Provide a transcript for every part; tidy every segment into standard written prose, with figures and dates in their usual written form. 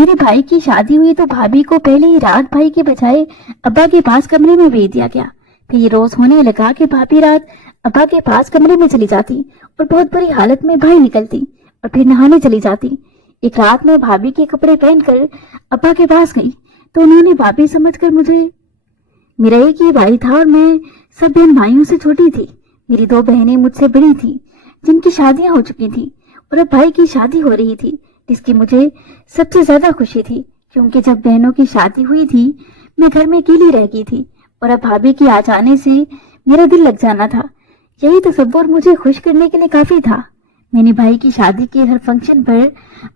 میرے भाई की शादी हुई तो भाभी को पहले ही रात भाई के बजाय अब्बा के पास कमरे में भेज दिया गया। फिर ये रोज होने लगा कि भाभी रात अब्बा के पास कमरे में चली जाती और बहुत बुरी हालत में भाई निकलती और फिर नहाने चली जाती। एक रात मैं भाभी के कपड़े पहनकर अब्बा के पास गई तो उन्होंने भाभी समझकर मुझे, मेरा एक ही भाई था और मैं सब बहन भाइयों से छोटी थी। मेरी 2 बहनें मुझसे बड़ी थी जिनकी शादियां हो चुकी थी और अब भाई की शादी हो रही थी, जिसकी मुझे सबसे ज्यादा खुशी थी, क्योंकि जब बहनों की शादी हुई थी मैं घर में अकेली रह गई थी और अब भाभी के आ जाने से मेरा दिल लग जाना था। यही तसव्वुर मुझे खुश करने के लिए काफी था। मैंने भाई की शादी के हर फंक्शन पर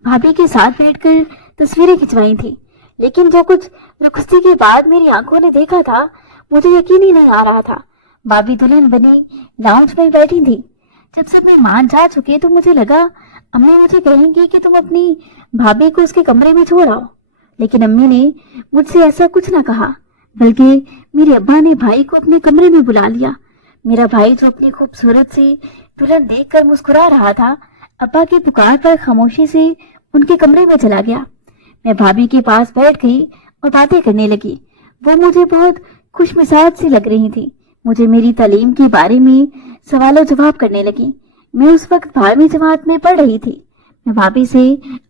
भाभी के साथ बैठकर तस्वीरें खिंचवाई थी, लेकिन जो कुछ रुखसती के बाद मेरी आंखों ने देखा था मुझे यकीन ही नहीं आ रहा था। भाभी दुल्हन बनी लाउंज में बैठी थी। जब सब मेहमान जा चुके तो मुझे लगा अम्मी मुझे कहेंगी कि तुम अपनी भाभी को उसके कमरे में छोड़ आओ, लेकिन अम्मी ने मुझसे ऐसा कुछ ना कहा, बल्कि मेरे अब्बा ने भाई को अपने कमरे में बुला लिया। मेरा भाई जो अपनी खूबसूरत सी दुल्हन देखकर मुस्कुरा रहा था, अब्बा की पुकार पर खामोशी से उनके कमरे में चला गया। मैं भाभी के पास बैठ गई और बातें करने लगी। वो मुझे बहुत खुशमिजाज सी लग रही थी। मुझे मेरी तालीम के बारे में सवालों जवाब करने लगी। मैं उस वक्त 12वीं जमात में पढ़ रही थी। मैं भाभी से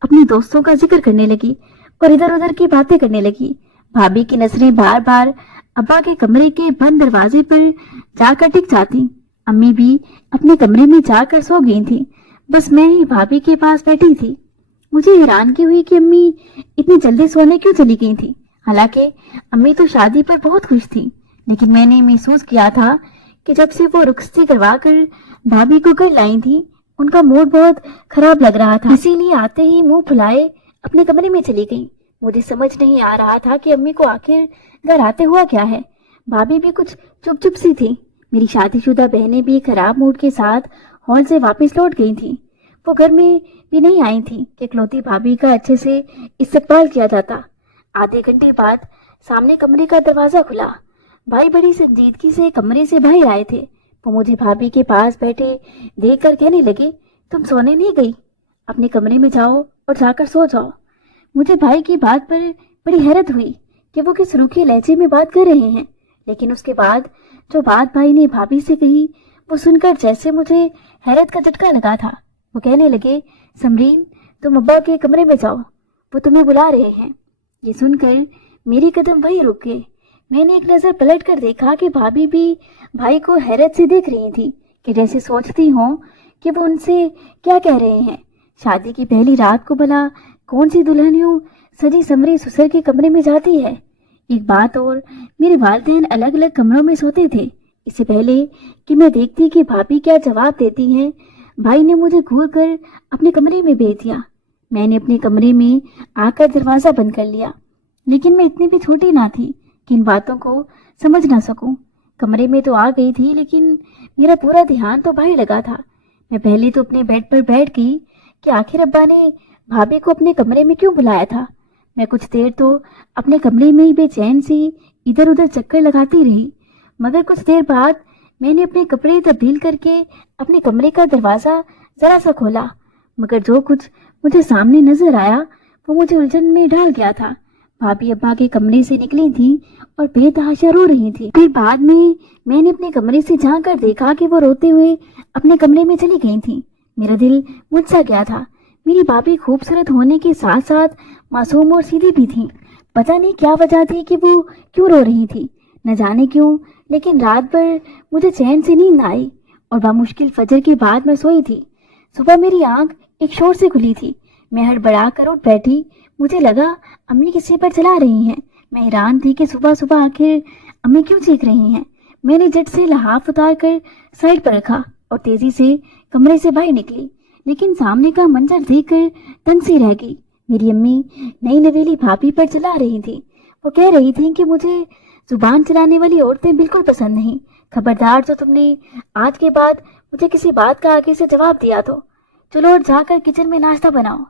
अपने दोस्तों का जिक्र करने लगी और इधर उधर की बातें करने लगी। भाभी की नजरें बार बार अब्बा के कमरे के बंद दरवाजे पर जाकर टिक जाती। अम्मी भी अपने कमरे में जाकर सो गई थी। बस मैं ही भाभी के पास बैठी थी। मुझे हैरानगी हुई कि अम्मी इतनी जल्दी सोने क्यों चली गई थी। हालांकि अम्मी तो शादी पर बहुत खुश थी, लेकिन मैंने महसूस किया था कि जब से वो रुखसती करवा कर भाभी को घर लाई थी, उनका मूड बहुत खराब लग रहा था। इसीलिए आते ही मुंह फुलाए अपने कमरे में चली गई। मुझे समझ नहीं आ रहा था कि अम्मी को आखिर घर आते हुआ क्या है। भाभी भी कुछ चुप चुप सी थी। मेरी शादीशुदा बहनें भी खराब मूड के साथ हॉल से वापस लौट गई थी। वो घर में भी नहीं आई थी कि इकलौती भाभी का अच्छे से इस्तकबाल किया जाता। आधे घंटे बाद सामने कमरे का दरवाजा खुला। भाई बड़ी संजीदगी से कमरे से बाहर आए थे। वो मुझे भाभी के पास बैठे देखकर कहने लगे, तुम सोने नहीं गई? अपने कमरे में जाओ और जाकर सो जाओ। मुझे भाई की बात पर बड़ी हैरत हुई कि वो किस रूखे लहजे में बात कर रहे हैं, लेकिन उसके बाद जो बात भाई ने भाभी से कही वो सुनकर जैसे मुझे हैरत का झटका लगा था। वो कहने लगे, समरीन तुम अब्बा के कमरे में जाओ, वो तुम्हें बुला रहे हैं। ये सुनकर मेरे कदम वहीं रुक गए। मैंने एक नजर पलट कर देखा कि भाभी भी भाई को हैरत से देख रही थी, कि जैसे सोचती हो कि वो उनसे क्या कह रहे हैं। शादी की पहली रात को भला कौन सी दुल्हन यूं सजी समरी ससुर के कमरे में जाती है। एक बात और, मेरे वालिदैन अलग अलग कमरों में सोते थे। इससे पहले कि मैं देखती कि भाभी क्या जवाब देती हैं, भाई ने मुझे घूर कर अपने कमरे में भेज दिया। मैंने अपने कमरे में आकर दरवाजा बंद कर लिया, लेकिन मैं इतनी भी छोटी ना थी कि इन बातों को समझ ना सकूं। कमरे में तो आ गई थी, लेकिन मेरा पूरा ध्यान तो बाहर लगा था। मैं पहले तो अपने बेड पर बैठ गई कि आखिर अब्बा ने भाभी को अपने कमरे में क्यों बुलाया था। मैं कुछ देर तो अपने कमरे में ही बेचैन सी इधर उधर चक्कर लगाती रही, मगर कुछ देर बाद मैंने अपने कपड़े तब्दील करके अपने कमरे का दरवाजा जरा सा खोला, मगर जो कुछ मुझे सामने नजर आया वो मुझे उलझन में डाल गया था। भाभी अब्बा के कमरे से निकली थी और बेतहाशा रो रही थी। फिर बाद में मैंने अपने कमरे से झांक कर देखा कि वो रोते हुए अपने कमरे में चली गई थी। मेरा दिल मुझसा गया था। मेरी भाभी खूबसूरत होने के साथ साथ मासूम और सीधी भी थी। पता नहीं क्या वजह थी कि वो क्यों रो रही थी, न जाने क्यों, लेकिन रात भर मुझे चैन से नींद आई और बामुश्किल फजर के बाद मैं सोई थी। सुबह मेरी आंख एक शोर से खुली थी। मैं हड़बड़ा कर उठ बैठी। मुझे लगा अम्मी किसी पर चला रही हैं। मैं हैरान थी कि सुबह सुबह आखिर अम्मी क्यों चीख रही हैं। मैंने झट से लिहाफ उतार कर साइड पर रखा और तेजी से कमरे से बाहर निकली, लेकिन सामने का मंजर देखकर तंग सी रह गई। मेरी अम्मी नई नवेली भाभी पर चला रही थी। वो कह रही थी कि मुझे जुबान चलाने वाली औरतें बिल्कुल पसंद नहीं। खबरदार, जो तुमने आज के बाद मुझे किसी बात का आगे से जवाब दिया तो चलो और जाकर किचन में नाश्ता बनाओ।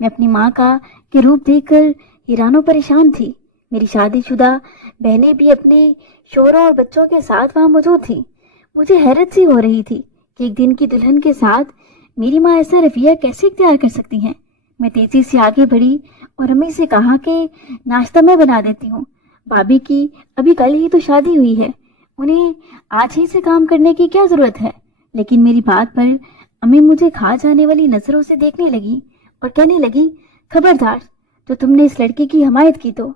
मैं अपनी माँ का के रूप देखकर हैरानो परेशान थी। मेरी शादीशुदा बहनें भी अपने शोहरों और बच्चों के साथ वहां मौजूद थी। मुझे हैरत सी हो रही थी कि एक दिन की दुल्हन के साथ मेरी माँ ऐसा रवैया कैसे इख्तियार कर सकती हैं। मैं तेजी से आगे बढ़ी और अम्मी से कहा कि नाश्ता मैं बना देती हूँ। भाभी की अभी कल ही तो शादी हुई है, उन्हें आज ही से काम करने की क्या जरूरत है। लेकिन मेरी बात पर अम्मी मुझे खा जाने वाली नजरों से देखने लगी और कहने लगी, खबरदार, जो तुमने इस लड़की की हमायत की तो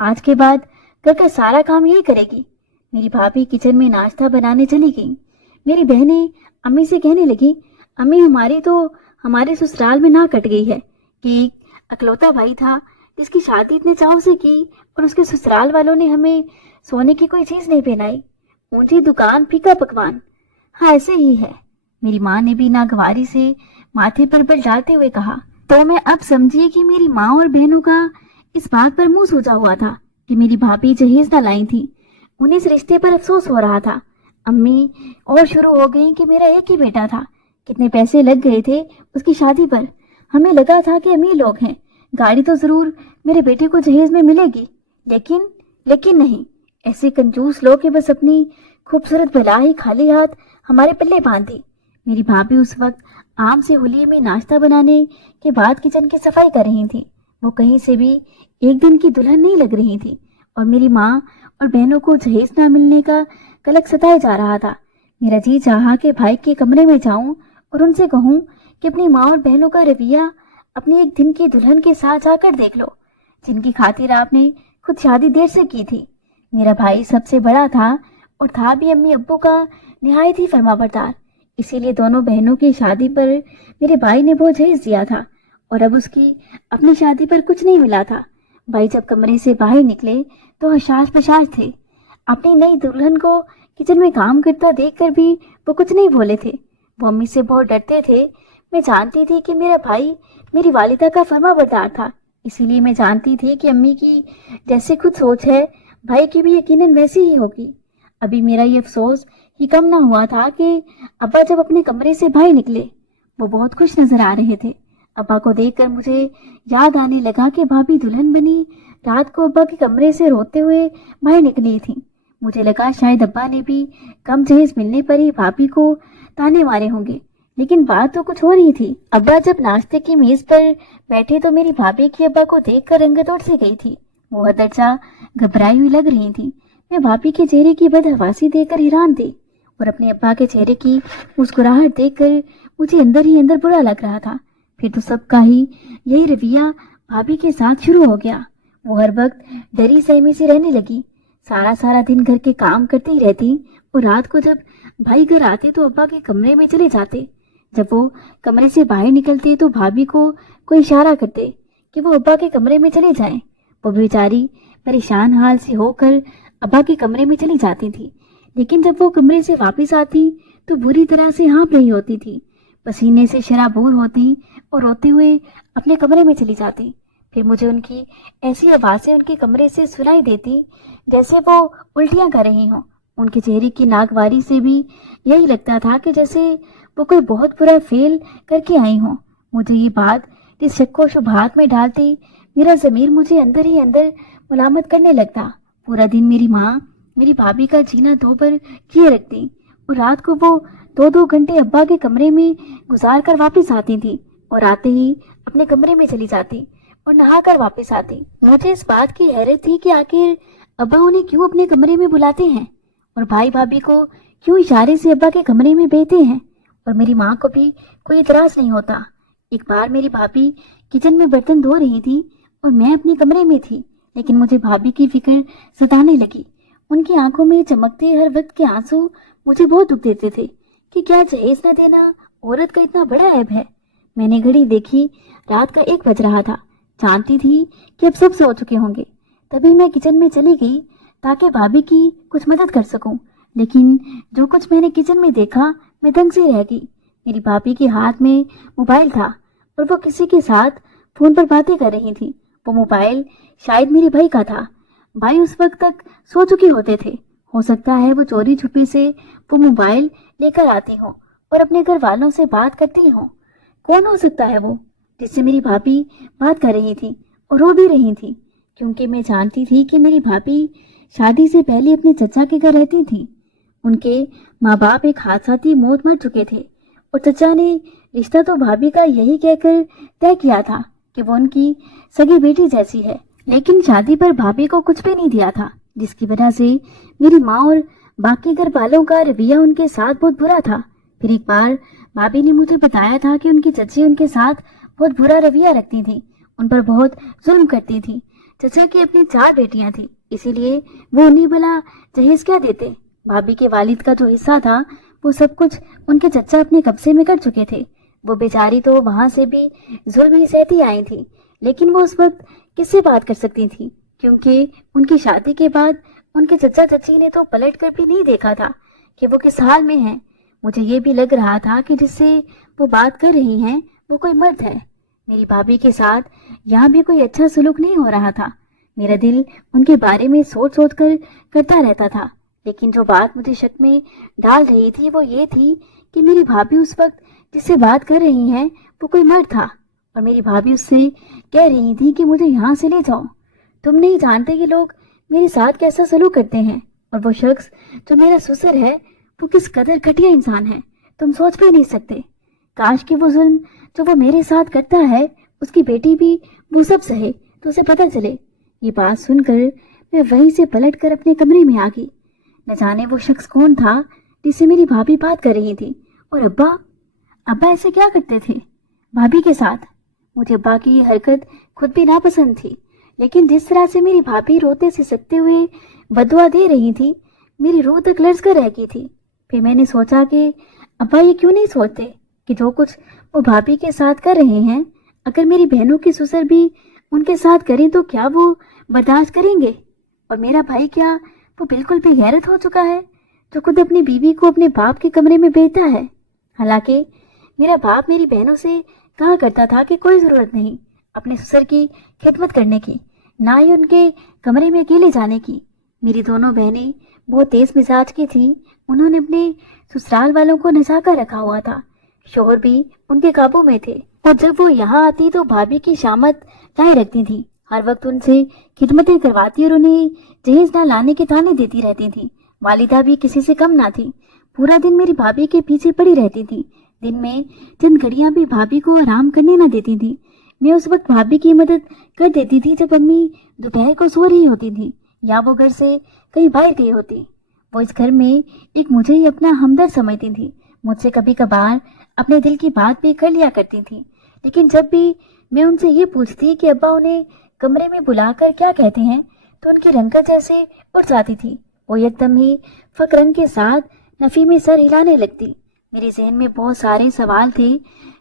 आज के बाद घर का सारा काम यही करेगी। मेरी भाभी किचन में नाश्ता बनाने चली गई। मेरी बहनें अम्मी से कहने लगी, अम्मी हमारी तो हमारे ससुराल में ना कट गई है कि एक अकलौता भाई था जिसकी शादी इतने चाव से की और उसके ससुराल वालों ने हमें सोने की कोई चीज नहीं पहनाई, ऊंची दुकान फीका पकवान। हाँ, ऐसे ही है। मेरी माँ ने भी नागवारी से माथे पर बल डालते हुए कहा। तो मैं अब समझिए कि मेरी माँ और बहनों का इस बात पर मुंह सूजा हुआ था कि मेरी भाभी जहेज न लाई थी। उन्हें इस रिश्ते पर अफसोस हो रहा था। अम्मी और शुरू हो गई कि मेरा एक ही बेटा था, कितने पैसे लग गए थे उसकी शादी पर। हमें लगा था कि अमीर लोग हैं, गाड़ी तो जरूर मेरे बेटे को जहेज में मिलेगी, लेकिन नहीं, ऐसे कंजूस लोग के बस अपनी खूबसूरत भला ही खाली हाथ हमारे पल्ले बांध दी। मेरी भाभी उस वक्त आम से होली में नाश्ता बनाने के बाद किचन की सफाई कर रही थी। वो कहीं से भी एक दिन की दुल्हन नहीं लग रही थी और मेरी माँ और बहनों को जहेज न मिलने का कलक सताया जा रहा था। मेरा जी चाहा कि भाई के कमरे में जाऊं और उनसे कहूं कि अपनी माँ और बहनों का रवैया अपनी एक दिन की दुल्हन के साथ जाकर देख लो, जिनकी खातिर आपने खुद शादी देर से की थी। मेरा भाई सबसे बड़ा था और था भी अम्मी अब्बू का निहायत ही फरमाबरदार। इसीलिए दोनों बहनों की शादी पर मेरे भाई ने वो जहेज दिया था और अब उसकी अपनी शादी पर कुछ नहीं मिला था। भाई जब कमरे से बाहर निकले तो हशाश बशाश थे। अपनी नई दुल्हन को किचन में काम करता देखकर भी वो कुछ नहीं बोले थे। वो अम्मी से बहुत डरते थे। मैं जानती थी कि मेरा भाई मेरी वालिदा का फरमाबरदार था, इसीलिए मैं जानती थी कि अम्मी की जैसे खुद सोच है भाई की भी यकीनन वैसी ही होगी। अभी मेरा ये अफसोस ही कम ना हुआ था कि अब्बा जब अपने कमरे से बाहर निकले वो बहुत खुश नजर आ रहे थे। अब्बा को देखकर मुझे याद आने लगा कि भाभी दुल्हन बनी रात को अब्बा के कमरे से रोते हुए बाहर निकली थी। मुझे लगा शायद अब्बा ने भी कम जहेज मिलने पर ही भाभी को ताने मारे होंगे, लेकिन बात तो कुछ हो रही थी। अब्बा जब नाश्ते की मेज पर बैठे तो मेरी भाभी की अब्बा को देखकर रंगत से गई थी। वो हदरचा घबराई हुई लग रही थी। मैं भाभी के चेहरे की बदहवासी देखकर हैरान थी और अपने अब्बा के चेहरे की मुस्कुराहट देखकर मुझे अंदर ही अंदर बुरा लग रहा था। फिर तो सबका ही यही रवैया भाभी के साथ शुरू हो गया। वो हर वक्त डरी सहमी से रहने लगी, सारा दिन घर के काम करती ही रहती और रात को जब भाई घर आते तो अब्बा के कमरे में चले जाते। जब वो कमरे से बाहर निकलते तो भाभी को कोई इशारा करते कि वो अब्बा के कमरे में चले जाएं। वो बेचारी परेशान हाल से होकर अब्बा के कमरे में चली जाती थी, लेकिन जब वो कमरे से वापस आती तो बुरी तरह से हाँफ रही होती थी, पसीने से शराबूर होती और रोते हुए अपने कमरे में चली जाती। फिर मुझे उनकी ऐसी आवाज़ें उनके कमरे से सुनाई देती जैसे वो उल्टियां कर रही हों। उनके चेहरे की नागवारी से भी यही लगता था कि जैसे वो कोई बहुत बुरा फेल करके आई हों। मुझे ये बात इस शक को शुभात में डालती मेरा ज़मीर मुझे अंदर ही अंदर मुलामत करने लगता। पूरा दिन मेरी माँ मेरी भाभी का जीना दो पर किए रखती और रात को वो 2-2 घंटे अब्बा के कमरे में गुजार कर वापस आती थी और आते ही अपने कमरे में चली जाती और नहा कर वापस आती। मुझे इस बात की हैरत थी कि आखिर अब्बा उन्हें क्यों अपने कमरे में बुलाते हैं और भाई भाभी को क्यों इशारे से अब्बा के कमरे में भेजते हैं, और मेरी माँ को भी कोई इतराज नहीं होता। एक बार मेरी भाभी किचन में बर्तन धो रही थी और मैं अपने कमरे में थी, लेकिन मुझे भाभी की फिक्र सताने लगी। उनकी आंखों में चमकते हर वक्त के आंसू मुझे बहुत दुख देते थे कि क्या जहेज न देना औरत का इतना बड़ा ऐब है। मैंने घड़ी देखी, रात का 1 बज रहा था। जानती थी कि अब सब सो चुके होंगे, तभी मैं किचन में चली गई ताकि भाभी की कुछ मदद कर सकूं। लेकिन जो कुछ मैंने किचन में देखा मैं दंग से रह गई। मेरी भाभी के हाथ में मोबाइल था और वो किसी के साथ फोन पर बातें कर रही थी। वो मोबाइल शायद मेरे भाई का था। भाई उस वक्त तक सो चुके होते थे। हो सकता है वो चोरी छुपे से वो मोबाइल लेकर आती हो और अपने घर वालों से बात करती हो। कौन हो सकता है वो जिससे मेरी भाभी बात कर रही थी और रो भी रही थी, क्योंकि मैं जानती थी कि मेरी भाभी शादी से पहले अपने चचा के घर रहती थी। उनके माँ बाप एक हादसाती मौत मर चुके थे और चचा ने रिश्ता तो भाभी का यही कहकर तय किया था कि वो उनकी सगी बेटी जैसी है, लेकिन शादी पर भाभी को कुछ भी नहीं दिया था, जिसकी वजह से मेरी माँ और बाकी घर वालों का रवैया उनके साथ बहुत बुरा था। फिर एक बार भाभी ने मुझे बताया था कि उनकी चची उनके साथ बहुत बुरा रवैया रखती थी, उन पर बहुत जुल्म करती थी। चचा की अपनी 4 बेटियां थी, इसीलिए वो उन्हें भला जहेज क्या देते। भाभी के वालिद का जो हिस्सा था वो सब कुछ उनके चचा अपने कब्जे में कर चुके थे। वो बेचारी तो वहां से भी जुल्म ही सहती आई थी, लेकिन वो उस वक्त किससे बात कर सकती थी, क्योंकि उनकी शादी के बाद उनके चचा चची ने तो पलट कर भी नहीं देखा था कि वो किस हाल में है। मुझे ये भी लग रहा था कि जिससे वो बात कर रही हैं वो कोई मर्द है। मेरी भाभी के साथ यहाँ भी कोई अच्छा सलूक नहीं हो रहा था। मेरा दिल उनके बारे में सोच सोच कर करता रहता था, लेकिन जो बात मुझे शक में डाल रही थी वो ये थी कि मेरी भाभी उस वक्त जिससे बात कर रही हैं वो कोई मर्द था, और मेरी भाभी उससे कह रही थी कि मुझे यहाँ से ले जाओ। तुम नहीं जानते कि लोग मेरे साथ कैसा सलूक करते हैं, और वो शख्स जो मेरा ससुर है वो किस कदर घटिया इंसान है, तुम सोच भी नहीं सकते। काश कि वो जुल्म जो वो मेरे साथ करता है उसकी बेटी भी वो सब सहे तो उसे पता चले। ये बात सुनकर मैं वहीं से पलटकर अपने कमरे में आ गई। न जाने वो शख्स कौन था जिससे मेरी भाभी बात कर रही थी। और अब्बा ऐसे क्या करते थे भाभी के साथ? मुझे अब्बा की ये हरकत खुद भी नापसंद थी, लेकिन जिस तरह से मेरी भाभी रोते से सकते हुए बदुआ दे रही थी, मेरी रूह तक लर्ज कर रह गई थी। फिर मैंने सोचा कि अब्बा ये क्यों नहीं सोचते कि जो कुछ वो भाभी के साथ कर रहे हैं, अगर मेरी बहनों के ससुर भी उनके साथ करें तो क्या वो बर्दाश्त करेंगे? और मेरा भाई क्या वो बिल्कुल बेगैरत हो चुका है जो खुद अपनी बीवी को अपने बाप के कमरे में भेजता है? हालांकि मेरा बाप मेरी बहनों से कहा करता था कि कोई जरूरत नहीं अपने ससुर की खिदमत करने की, ना ही उनके कमरे में अकेले जाने की। मेरी दोनों बहनें बहुत तेज मिजाज की थीं। उन्होंने अपने ससुराल वालों को नचा कर रखा हुआ था, शोहर भी उनके काबू में थे, और जब वो यहाँ आती तो भाभी की शामत लाए रखती थी, हर वक्त उनसे खिदमतें करवाती और उन्हें जहेज न लाने के ताने देती रहती थी। वालिदा भी किसी से कम ना थी, पूरा दिन मेरी भाभी के पीछे पड़ी रहती थी। दिन में चंद घड़ियां भी भाभी को आराम करने न देती थी। मैं उस वक्त भाभी की मदद कर देती थी जब अम्मी दोपहर को सो रही होती थी या वो घर से कहीं बाहर गई होती। वो इस घर में एक मुझे ही अपना हमदर्द समझती थी। मुझसे कभी कभार अपने दिल की बात भी कर लिया करती थी, लेकिन जब भी मैं उनसे ये पूछती कि अब्बा उन्हें कमरे में बुलाकर क्या कहते हैं तो उनकी रंगत जैसे उड़ जाती थी। वो एकदम ही फकरंग के साथ नफी में सर हिलाने लगती। मेरे जहन में बहुत सारे सवाल थे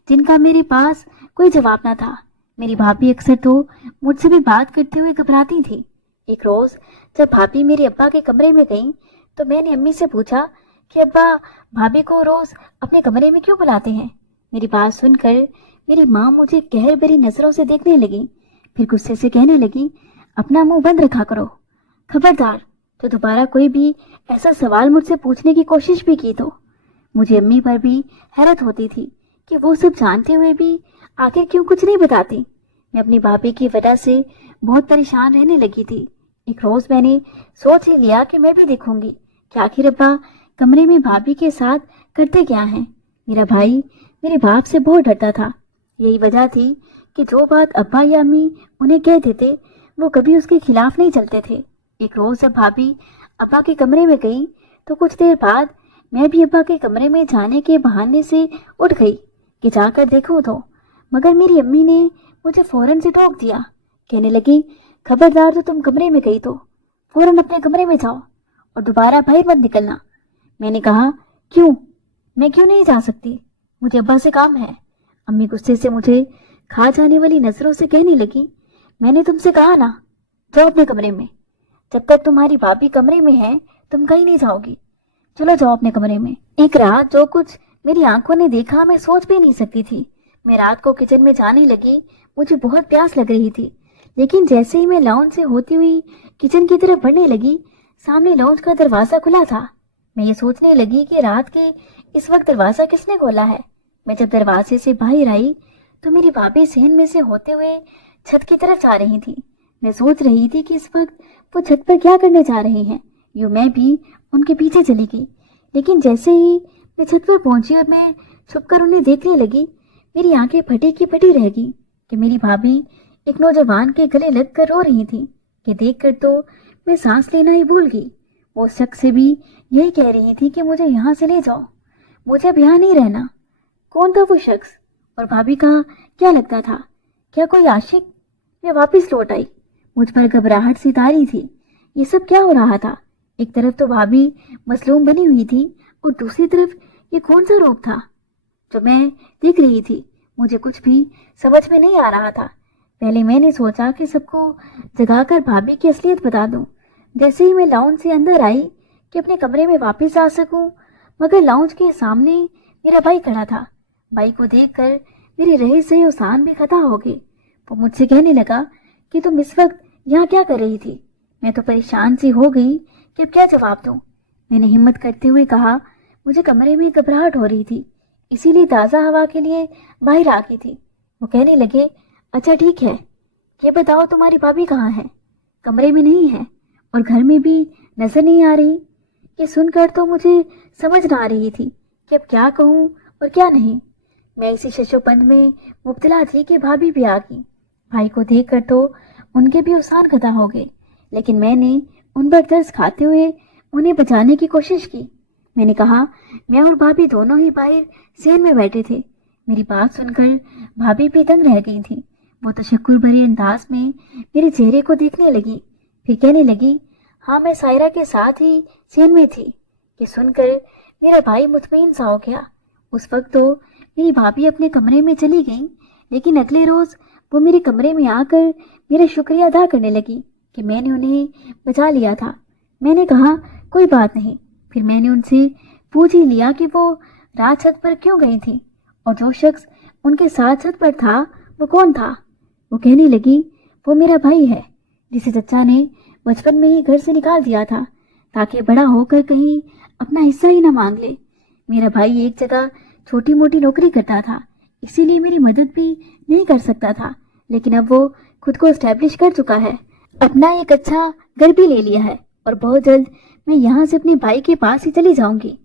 जिनका मेरे पास कोई जवाब ना था। मेरी भाभी अक्सर तो मुझसे भी बात करते हुए घबराती थी। एक रोज जब भाभी मेरे अब्बा के कमरे में गई तो मैंने अम्मी से पूछा कि अब्बा भाभी को रोज अपने कमरे में क्यों बुलाते हैं। मेरी बात सुनकर मेरी माँ मुझे कहर भरी नजरों से देखने लगी, फिर गुस्से से कहने लगी, अपना मुंह बंद रखा करो, खबरदार तो दोबारा कोई भी ऐसा सवाल मुझसे पूछने की कोशिश भी की तो। मुझे अम्मी पर भी हैरत होती थी कि वो सब जानते हुए भी आखिर क्यों कुछ नहीं बताती। मैं अपनी भाभी की वजह से बहुत परेशान रहने लगी थी। एक रोज मैंने सोच ही लिया कि मैं भी देखूंगी कि आखिर अब्बा कमरे में भाभी के साथ करते क्या हैं। मेरा भाई मेरे बाप से बहुत डरता था। यही वजह थी कि जो बात अब्बा या अम्मी उन्हें कहते थे वो कभी उसके खिलाफ नहीं चलते थे। एक रोज जब भाभी अब्बा के कमरे में गई तो कुछ देर बाद मैं भी अब्बा के कमरे में जाने के बहाने से उठ गई कि जाकर देखूं तो, मगर मेरी अम्मी ने मुझे फौरन से टोक दिया। कहने लगी, खबरदार तो तुम कमरे में गई तो फौरन अपने कमरे में जाओ और दोबारा बाहर मत निकलना। मैंने कहा, क्यों? मैं क्यों नहीं जा सकती? मुझे अब्बा से काम है। अम्मी गुस्से से मुझे खा जाने वाली नजरों से कहने लगी, मैंने तुमसे कहा ना, जाओ अपने कमरे में। जब तक तुम्हारी भाभी कमरे में है तुम कहीं नहीं जाओगी। चलो जाओ अपने कमरे में। एक रात जो कुछ मेरी आंखों ने देखा मैं सोच भी नहीं सकती थी। मैं रात को किचन में जाने लगी। मुझे बहुत प्यास लग रही थी, लेकिन जैसे ही मैं लाउंज से होती हुई किचन की तरफ बढ़ने लगी, सामने लाउंज का दरवाजा खुला था। मैं ये सोचने लगी कि रात के इस वक्त दरवाजा किसने खोला है। मैं जब दरवाजे से बाहर आई तो मेरी भाभी सहन में से होते हुए छत की तरफ जा रही थी। मैं सोच रही थी कि इस वक्त वो छत पर क्या करने जा रही हैं। यूं मैं भी उनके पीछे चली गई, लेकिन जैसे ही मैं छत पर पहुंची और मैं छुपकर उन्हें देखने लगी, मेरी आंखें फटी की फटी रह गई। کہ میری भाभी एक नौजवान के गले लग कर रो रही थी कि देखकर तो मैं सांस लेना ही भूल गई। वो शख्स से भी यही कह रही थी कि मुझे यहाँ से ले जाओ, मुझे अब यहाँ नहीं रहना। कौन था वो शख्स और भाभी का क्या लगता था? क्या कोई आशिक? मैं वापस लौट आई। मुझ पर घबराहट सी तारी थी। ये सब क्या हो रहा था? एक तरफ तो भाभी मसलूम बनी हुई थी और दूसरी तरफ ये कौन सा रूप था जो मैं देख रही थी? मुझे कुछ भी समझ में नहीं आ रहा था। पहले मैंने सोचा कि सबको जगाकर भाभी की असलियत बता दूं। जैसे ही मैं लाउंज से अंदर आई कि अपने कमरे में वापस आ सकूं, मगर लाउंज के सामने मेरा भाई खड़ा था। भाई को देखकर मेरी रही सही उसान भी खता हो गई। वो मुझसे कहने लगा कि तुम इस वक्त यहाँ क्या कर रही थी? मैं तो परेशान सी हो गई कि अब क्या जवाब दूं। मैंने हिम्मत करते हुए कहा, मुझे कमरे में घबराहट हो रही थी, इसीलिए ताज़ा हवा के लिए बाहर आ गई थी। वो कहने लगे, अच्छा ठीक है, ये बताओ तुम्हारी भाभी कहाँ है? कमरे में नहीं है और घर में भी नजर नहीं आ रही। ये सुनकर तो मुझे समझ ना आ रही थी कि अब क्या कहूँ और क्या नहीं। मैं इसी शशोपन में मुब्तला थी कि भाभी भी आ गई। भाई को देखकर तो उनके भी उसान खता हो गए, लेकिन मैंने उन पर तरस खाते हुए उन्हें बचाने की कोशिश की। मैंने कहा, मैं और भाभी दोनों ही बाहर सेन में बैठे थे। मेरी बात सुनकर भाभी भी दंग रह गई थी। वो तशक्कुर भरे अंदाज में मेरे चेहरे को देखने लगी, फिर कहने लगी, हाँ मैं सायरा के साथ ही सेन में थी। ये सुनकर मेरा भाई मुतमईन सा हो गया। उस वक्त तो मेरी भाभी अपने कमरे में चली गई, लेकिन अगले रोज वो मेरे कमरे में आकर मेरा शुक्रिया अदा करने लगी कि मैंने उन्हें बचा लिया था। मैंने कहा, कोई बात नहीं। फिर मैंने उनसे पूछ ही लिया कि वो रात छत पर क्यों गई थी और जो शख्स उनके साथ छत पर था वो कौन था? वो कहने लगी, वो मेरा भाई है जिसे चचा ने बचपन में ही घर से निकाल दिया था ताकि बड़ा होकर कहीं अपना हिस्सा ही न मांग ले। मेरा भाई एक जगह छोटी मोटी नौकरी करता था, इसीलिए मेरी मदद भी नहीं कर सकता था, लेकिन अब वो खुद को एस्टैब्लिश कर चुका है, अपना एक अच्छा घर भी ले लिया है और बहुत जल्द मैं यहाँ से अपने भाई के पास ही चली जाऊंगी।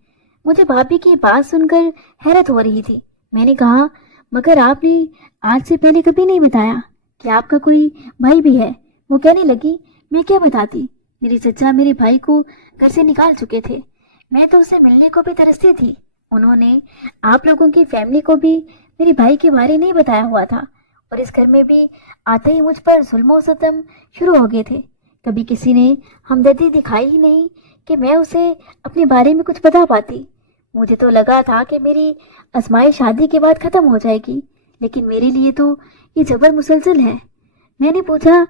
मुझे भाभी की बात सुनकर हैरत हो रही थी। मैंने कहा, मगर आपने आज से पहले कभी नहीं बताया कि आपका कोई भाई भी है। वो कहने लगी, मैं क्या बताती, मेरी चचा मेरे भाई को घर से निकाल चुके थे। मैं तो उससे मिलने को भी तरसती थी। उन्होंने आप लोगों की फैमिली को भी मेरे भाई के बारे नहीं बताया हुआ था और इस घर में भी आते ही मुझ पर जुल्म और सितम शुरू हो गए थे। कभी किसी ने हमदर्दी दिखाई ही नहीं कि मैं उसे अपने बारे में कुछ बता पाती। मुझे तो लगा था कि मेरी आजमाइश शादी के बाद ख़त्म हो जाएगी, लेकिन मेरे लिए तो ये जबर मुसलसल है। मैंने पूछा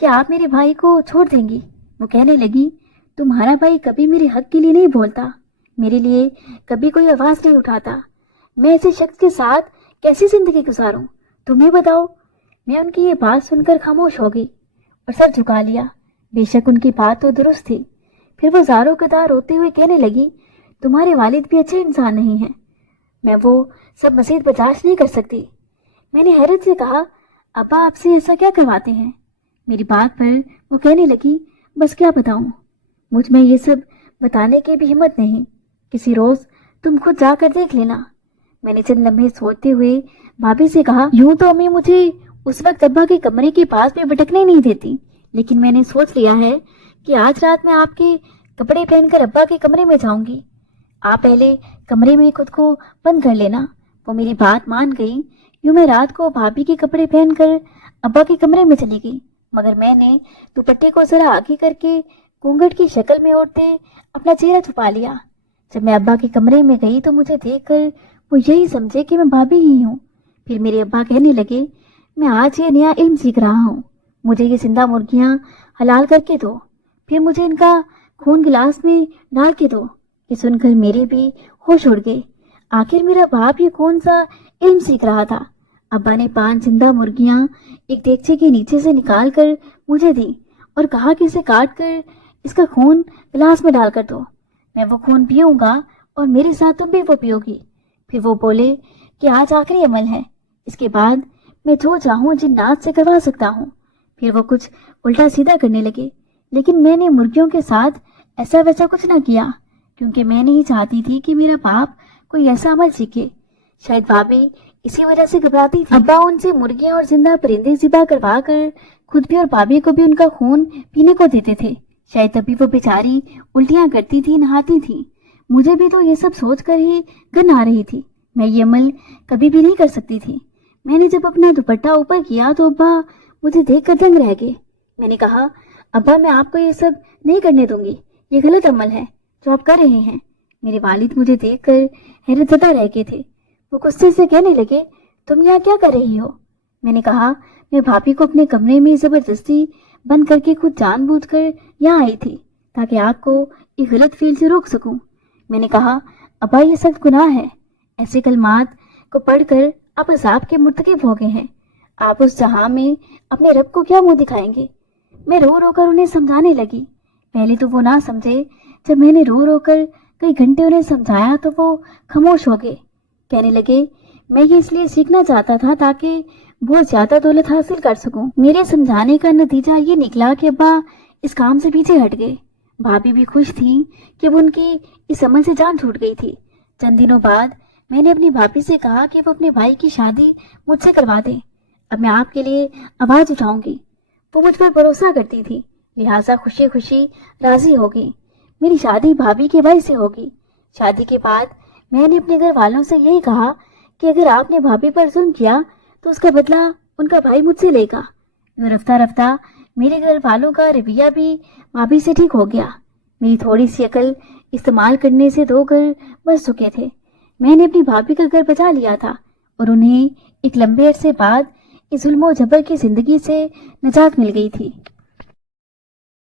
कि आप मेरे भाई को छोड़ देंगी? वो कहने लगी, तुम्हारा भाई कभी मेरे हक के लिए नहीं बोलता, मेरे लिए कभी कोई आवाज़ नहीं उठाता। मैं ऐसे शख्स के साथ कैसी ज़िंदगी गुजारूं? तुम्हें बताओ। मैं उनकी ये बात सुनकर खामोश हो गई और सर झुका लिया। बेशक उनकी बात तो दुरुस्त थी। फिर वो ज़ारो कदार रोते हुए कहने लगी, तुम्हारे वालिद भी अच्छे इंसान नहीं हैं, मैं वो सब मज़ीद बर्दाश्त नहीं कर सकती। मैंने हैरत से कहा, अब्बा आपसे ऐसा क्या करवाते हैं? मेरी बात पर वो कहने लगी, बस क्या बताऊं, मुझ में ये सब बताने की भी हिम्मत नहीं। किसी रोज़ तुम खुद जाकर देख लेना। मैंने चंद लम्हे सोचते हुए भाभी से कहा, यूं तो अम्मी मुझे उस वक्त अब्बा के कमरे के पास भी भटकने नहीं देती, लेकिन मैंने सोच लिया है कि आज रात मैं आपके कपड़े पहनकर अब्बा के कमरे में जाऊंगी। आप पहले कमरे में खुद को बंद कर लेना। वो मेरी बात मान गई। यूं मैं रात को भाभी के कपड़े पहनकर अब्बा के कमरे में चली गई, मगर मैंने दुपट्टे को जरा आगे करके घूंघट की शक्ल में ओढ़ते अपना चेहरा छुपा लिया। जब मैं अब्बा के कमरे में गई तो मुझे देखकर वो यही समझे कि मैं भाभी ही हूँ। फिर मेरे अब्बा कहने लगे, मैं आज ये नया इल्म सीख रहा हूँ, मुझे ये जिंदा मुर्गियाँ हलाल करके दो, फिर मुझे इनका खून गिलास में डाल के दो। ये सुनकर मेरे भी होश उड़ गए। आखिर मेरा बाप ये कौन सा इल्म सीख रहा था? अब्बा ने 5 जिंदा मुर्गियां एक देगचे के नीचे से निकाल कर मुझे दी और कहा कि इसे काट कर इसका खून गिलास में डाल कर दो, मैं वो खून पीऊंगा और मेरे साथ तुम भी वो पियोगी। फिर वो बोले कि आज आखिरी अमल है, इसके बाद मैं जो चाहूँ जिन्नात से करवा सकता हूँ। फिर वो कुछ उल्टा सीधा करने लगे, लेकिन मैंने मुर्गियों के साथ ऐसा वैसा कुछ ना किया, क्योंकि मैं नहीं चाहती थी कि मेरा बाप कोई ऐसा अमल सीखे। शायद भाभी इसी वजह से घबराती थी। अब्बा उनसे मुर्गियां और जिंदा परिंदे ज़िबा करवा कर खुद भी और भाभी को भी उनका खून पीने को देते थे। शायद तभी वो बेचारी उल्टियां करती थी, नहाती थी। मुझे भी तो ये सब सोच कर ही गन आ रही थी। मैं ये अमल कभी भी नहीं कर सकती थी। मैंने जब अपना दुपट्टा ऊपर किया तो अब्बा मुझे देख कर दंग रह गए। मैंने कहा, अब्बा मैं आपको ये सब नहीं करने दूंगी, ये गलत अमल है जो आप कर रहे हैं। मेरे वालिद मुझे देख कर हैरतज़दा रह गए थे। वो गुस्से से कहने लगे, तुम यहाँ क्या कर रही हो? मैंने कहा, मैं भाभी को अपने कमरे में जबरदस्ती बंद करके खुद जानबूझकर यहाँ आई थी ताकि आपको एक गलत फील से रोक सकूं। मैंने कहा, अब्बा ये सख्त गुनाह है। ऐसे कलमात को पढ़कर आप अज़ाब के मुर्तकिब हो गए हैं। आप उस जहां में अपने रब को क्या मुंह दिखाएंगे? मैं रो रो कर उन्हें समझाने लगी। पहले तो वो ना समझे। जब मैंने रो रो कर कई घंटे उन्हें समझाया तो वो खामोश हो गए। कहने लगे, मैं ये इसलिए सीखना चाहता था ताकि बहुत ज्यादा दौलत हासिल कर सकूं। मेरे समझाने का नतीजा ये निकला कि अब्बा इस काम से पीछे हट गए। भाभी भी खुश थी कि अब उनकी इस अमल से जान छूट गई थी। चंद दिनों बाद मैंने अपनी भाभी से कहा कि वो अपने भाई की शादी मुझसे करवा दे। अब मैं आपके लिए आवाज उठाऊंगी। वो मुझ पर भरोसा करती थी, लिहाजा खुशी खुशी राजी हो गई। मेरी शादी भाभी के भाई से होगी। शादी के बाद मैंने अपने घर वालों से यही कहा कि अगर आपने भाभी पर जुल्म किया तो उसका बदला उनका भाई मुझसे लेगा। यूं रफ्ता रफ्ता मेरे घर वालों का रवैया भी भाभी से ठीक हो गया। मेरी थोड़ी सी अकल इस्तेमाल करने से 2 घर बस चुके थे। मैंने अपनी भाभी का घर बचा लिया था और उन्हें एक लंबे अरसे बाद इस जुल्म और जबर की जिंदगी से निजात मिल गई थी।